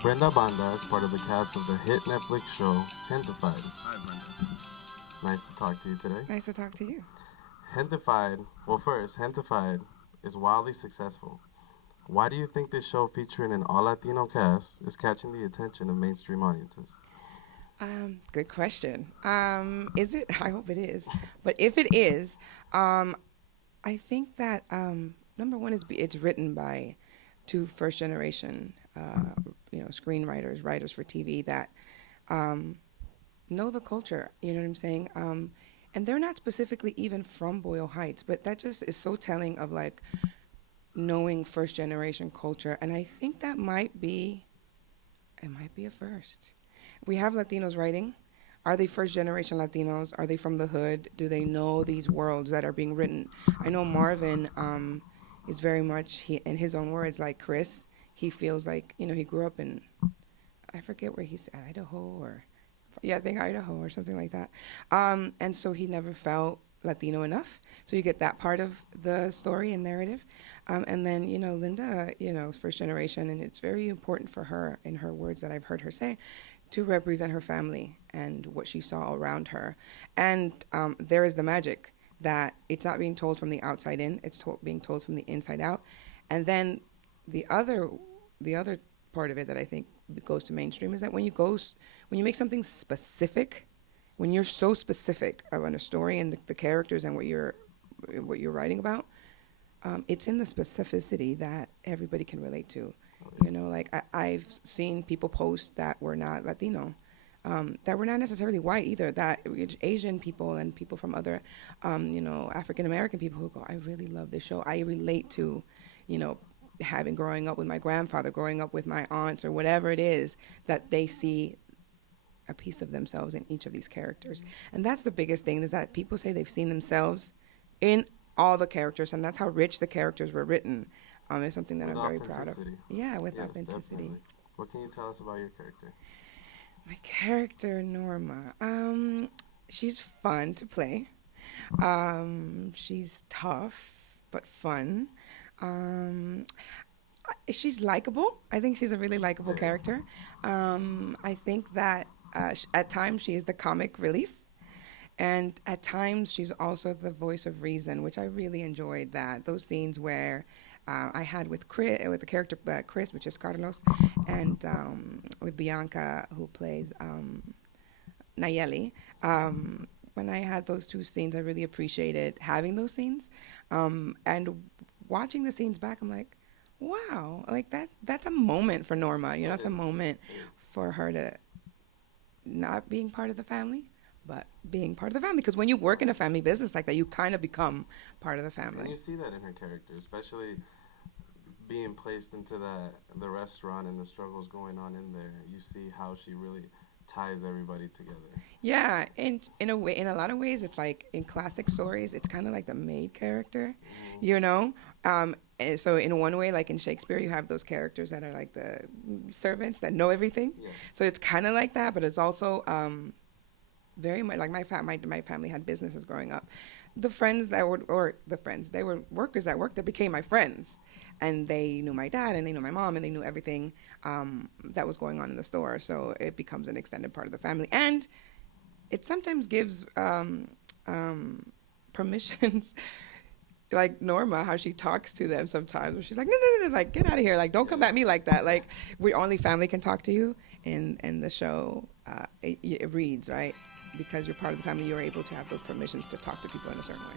Brenda Banda is part of the cast of the hit Netflix show Gente-fied. Hi, Brenda. Nice to talk to you today. Nice to talk to you. Gente-fied is wildly successful. Why do you think this show featuring an all-Latino cast is catching the attention of mainstream audiences? Good question. Is it? I hope it is. But if it is, I think that number one is it's written by two first-generation, screenwriters, writers for TV that know the culture. You know what I'm saying? And they're not specifically even from Boyle Heights, but that just is so telling of like knowing first-generation culture. And I think that might be a first. We have Latinos writing. Are they first-generation Latinos? Are they from the hood? Do they know these worlds that are being written? I know Marvin is very much, in his own words, like Chris. He feels like, he grew up in, I forget where he's at, Idaho I think Idaho or something like that. And so he never felt Latino enough. So you get that part of the story and narrative. And then, Linda, is first generation, and it's very important for her, in her words that I've heard her say, to represent her family and what she saw around her. And there is the magic that it's not being told from the outside in, it's being told from the inside out. And then the other part of it that I think goes to mainstream is that when you make something specific, when you're so specific about a story and the characters and what you're writing about, it's in the specificity that everybody can relate to. I've seen people post that were not Latino, that were not necessarily white either, that Asian people and people from other, African American people who go, I really love this show. I relate to, growing up with my grandfather, growing up with my aunts, or whatever it is, that they see a piece of themselves in each of these characters. And that's the biggest thing, is that people say they've seen themselves in all the characters, and that's how rich the characters were written. It's something that With I'm very proud of. authenticity. Yeah, with Yes, authenticity. definitely. What can you tell us about your character? My character, Norma. She's fun to play. She's tough, but fun. She's likable. I think she's a really likable character. I think that at times she is the comic relief. And at times she's also the voice of reason, which I really enjoyed that. Those scenes where I had with the character Chris, which is Carlos, and with Bianca, who plays Nayeli. When I had those two scenes, I really appreciated having those scenes. And watching the scenes back, I'm like, wow, like that's a moment for Norma. It's a moment for her to not being part of the family, but being part of the family. Because when you work in a family business like that, you kind of become part of the family. And you see that in her character, especially being placed into the restaurant and the struggles going on in there. You see how she really ties everybody together. Yeah, and in a lot of ways, it's like in classic stories, it's kind of like the maid character, And so in one way, like in Shakespeare, you have those characters that are like the servants that know everything. Yeah. So it's kind of like that, but it's also very much like my family had businesses growing up. The friends they were workers at work that became my friends. And they knew my dad, and they knew my mom, and they knew everything that was going on in the store. So it becomes an extended part of the family. And it sometimes gives permissions, like Norma, how she talks to them sometimes. Where she's like, no, like, get out of here. Like, don't come at me like that. Like, only family can talk to you. And the show, it reads, right? Because you're part of the family, you're able to have those permissions to talk to people in a certain way.